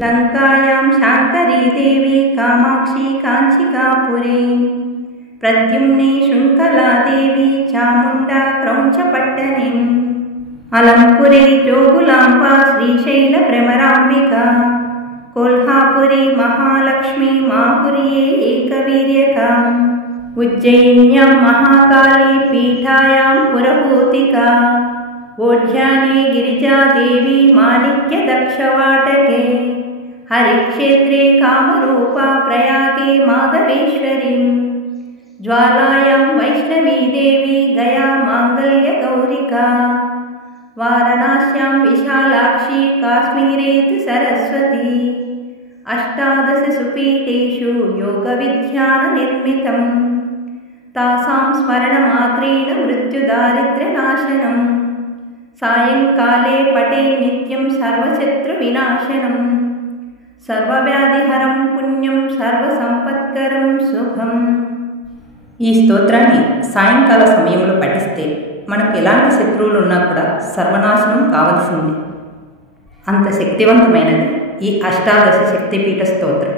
लङ्कायां शाङ्करी देवी कामाक्षी काञ्चिकापुरे प्रद्युम्ने शृङ्खला देवी चामुण्डा क्रौञ्चपट्टने अलंपुरे जोगुलाम्बा श्रीशैलभ्रमराम्बिका कोल्हापुरे महालक्ष्मी माहुर्ये एकवीर्यका उज्जयिन्यां महाकाली पीठायां पुरभूतिका ओढ्याने गिरिजादेवी माणिक्यदक्षवाटके हरिक्षेत्रे कामरूपा प्रयागे माधवेश्वरी ज्वालायां वैष्णवी देवी गया माङ्गल्यगौरिका वाराणस्यां विशालाक्षी काश्मीरे तु सरस्वती अष्टादशसुपीठेषु योगविज्ञाननिर्मितं तासां स्मरणमात्रेण मृत्युदारिद्र्यनाशनं सायंकाले पठे नित्यं सर्वशत्रुविनाशनं सर्वव्याधिहरं पुण्यं सर्वसंपत्करं शुभं। ఈ స్తోత్రాన్ని సాయంకాల సమయంలో పఠిస్తే మనకు ఎలాంటి శత్రువులు ఉన్నా కూడా సర్వనాశనం కావలసింది. అంత శక్తివంతమైనది ఈ అష్టాదశ శక్తిపీఠ స్తోత్రం.